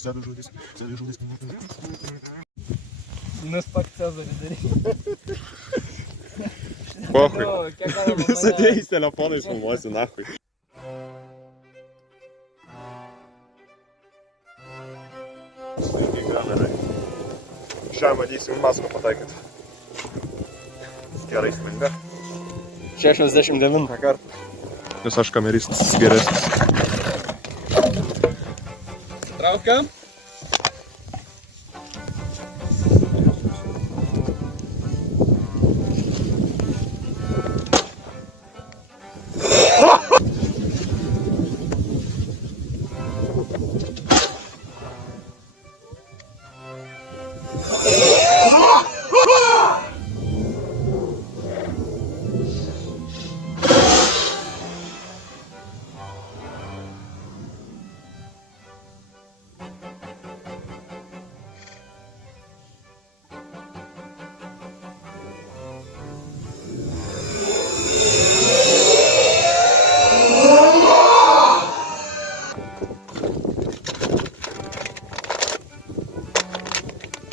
Sėdu žodis. Nuspak Cezarį daryti. Pochui. Visadėjais telefonais filmuosi, nahui. Sveikai, kamerai. Šią matysim maską pataikyt. Gerai spinga. 69 kartą. Nes aš kameristas geresnis. Traukiam.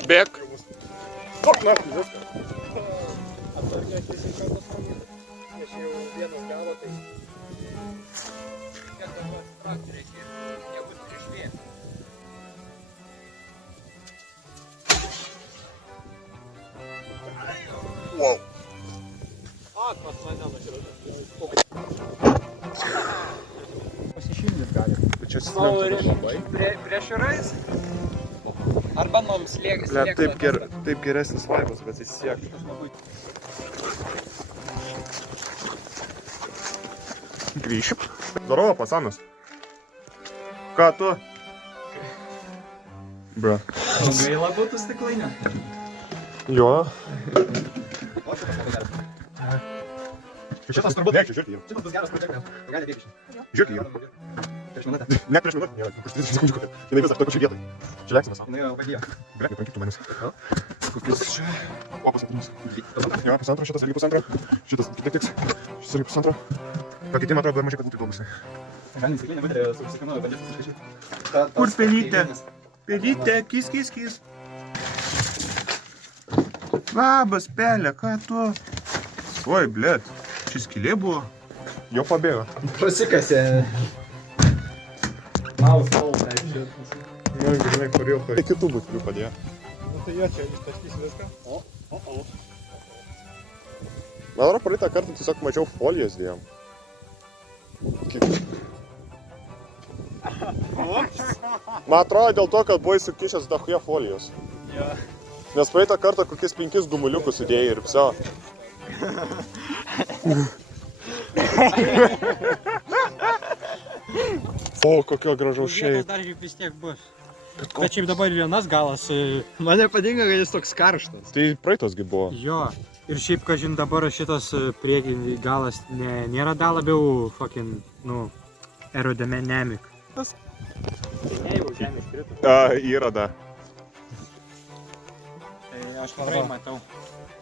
Bėk. Stop, nahui, viską. Atsargiai tiesiai kartas pamėtų. Nes jau vienas gavo, tai... Kiek dabar traktų reikia? Nebus prieš vėją. Wow. Pas mane nuširautas. Pasišildyt gali. Bet čia slinktų labai. Prieš jūrais? Arba mums slėgtas. Taip geresnis vaibas, bet jis siek. Grįšim. Здорово, pasanas. Ką tu? Bra. Gaila būtų stiklainė. Jo. O šitas labai geras. Šitas turbūt bėgčiau, žiūrėk jį. Šitas bus geras projektas. Gali bėgti. Žiūrėk jį. Prieš minutę. Net prieš minutę, nėra. Kokius 30 sekundžių kokia. Jinai vis dar toj pačioj vietoj. Čia leksime savo. Nu jau padėjo. Bėk, pankit tu manęs. Kokius čia... O, pusantros. Jo, pusantro, šitas irgi pusantro. Šitas kiek tiks. Šis irgi pusantro. Pakiti, man atrodo, dar mažiau, kad būtų įdomus. Galim stiklinę vidurio su užsikanoju, bandėt suskaičiuoti. Kur pelytė? Pelytė, kis. Labas, pelė, ką tu? Oi, blėt, šis skylė buvo. Jo pabėgo. Prasikasė. Mouse hole, tai šit. Nu, žinai, kur jau pari. Kitų butlių padėjo. Nu tai jo, čia ištaškys viską. O. Man atrodo, praeitą kartą tiesiog mažiau folijas dėjom. Man atrodo dėl to, kad buvai sukišęs dachuja folijos. Jo. Nes praeitą kartą kokius 5 gumuliukus sudėjai ir viso. O, kokio gražaus šiaip. Dar vis tiek bus. Bet šiaip dabar vienas galas. Man nepatinka, kad jis toks karštas. Tai praeitosgi buvo. Jo. Ir šiaip, kažin dabar šitas priekį galas nėra dar labiau fucking, nu, aerodynamic. Ne, jau žemė iškrito. Yra da. Tai aš labai matau.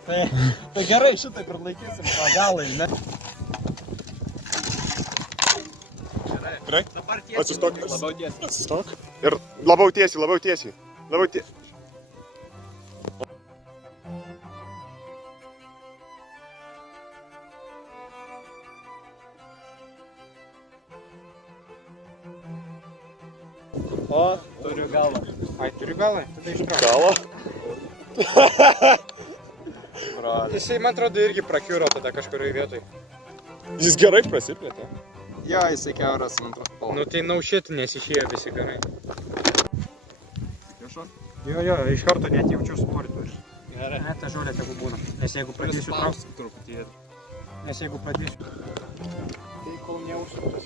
Tai gerai, šitai prilaikysim pagalai, ne? Gerai? Dabar tiesiai. Atsistok. Labiau tiesiai. Atsistok. Ir labiau tiesiai. O, turiu galvą. Ai, turi galą? Tada ištrauk. Galą? Jisai, man atrodo, irgi prakiuro tada kažkurioje vietoj. Jis gerai prasiplėtė. Jo, jisai kiauras, man atrodo. Nu tai naušit, nes išėjo visi garai. Kažkas? Jo, iš karto net jaučiu sportą. Gerai. Ne, ta žolė tegu būna. Nes jeigu pradėsiu traukti. Truputį. Nes jeigu pradėsiu. Tai kol neužsuktas.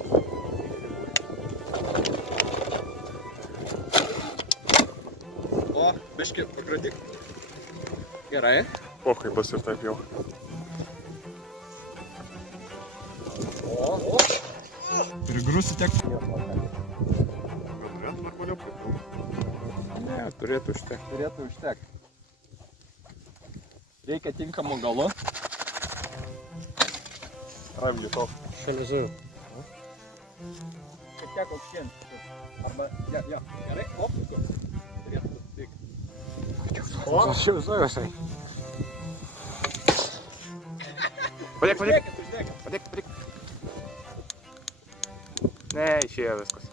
O, biški, pakratyk. Gerai. Pochui bus ir taip jau. Prigrusi tiek. Turėtų normaliau priplūti. Ne, turėtų užtekti. Reikia tinkamų galų. Ravlį to. Šalizuoju. Šiek tiek aukštyn. Arba, jo, gerai, optiku. Turėtų tik. Aš jau žinau visai. Padėk, padėk, Uždėkit. padėk, padėk. Ne, išėjo viskas.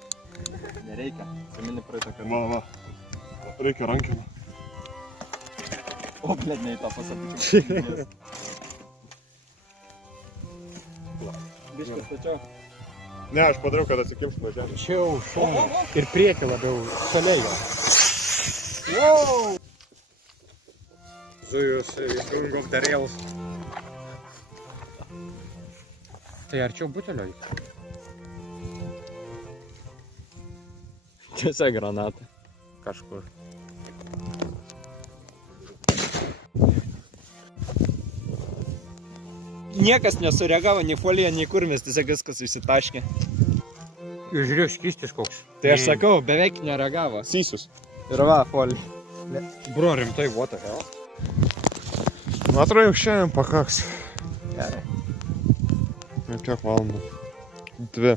Nereikia. Primini praeitą kartą. Va. Reikia rankinį. O, blėd, ne į tą pasakyčiau. Biškis tačiau. Ne, aš padariau, kad atsikimštų nuo žemės. Čia jau šoną. Ir priekį labiau šalia jo. Wow! Zujus is going off the rails. Tai arčiau butelio eik. Tiesa granata. Kažkur. Niekas nesureagavo, nei folija, nei kur, mes tiesiog viskas išsitaškė. Žiūrėjau, skystis koks. Tai aš sakau, beveik nereagavo. Sysius. Ir va, folija. Bro, rimtai, what the hell? Man atrodo, jau šiandien pakaks. Gerai. Kiek valandų? 2.